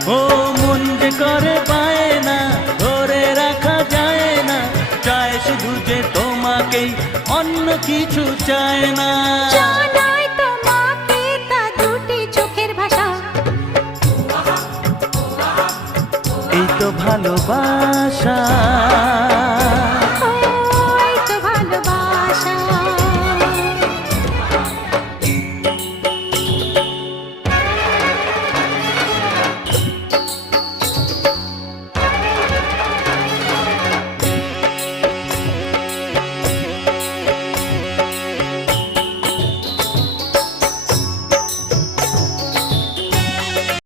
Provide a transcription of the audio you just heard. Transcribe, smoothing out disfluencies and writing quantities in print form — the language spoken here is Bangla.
ও মন যে করে পায় না, ধরে রাখা যায় না, চায় শুধু যে তোমাকেই, অন্য কিছু চায় না। জানাই তোমাকে তা দুটি চোখের ভাষা, এই তো ভালোবাসা।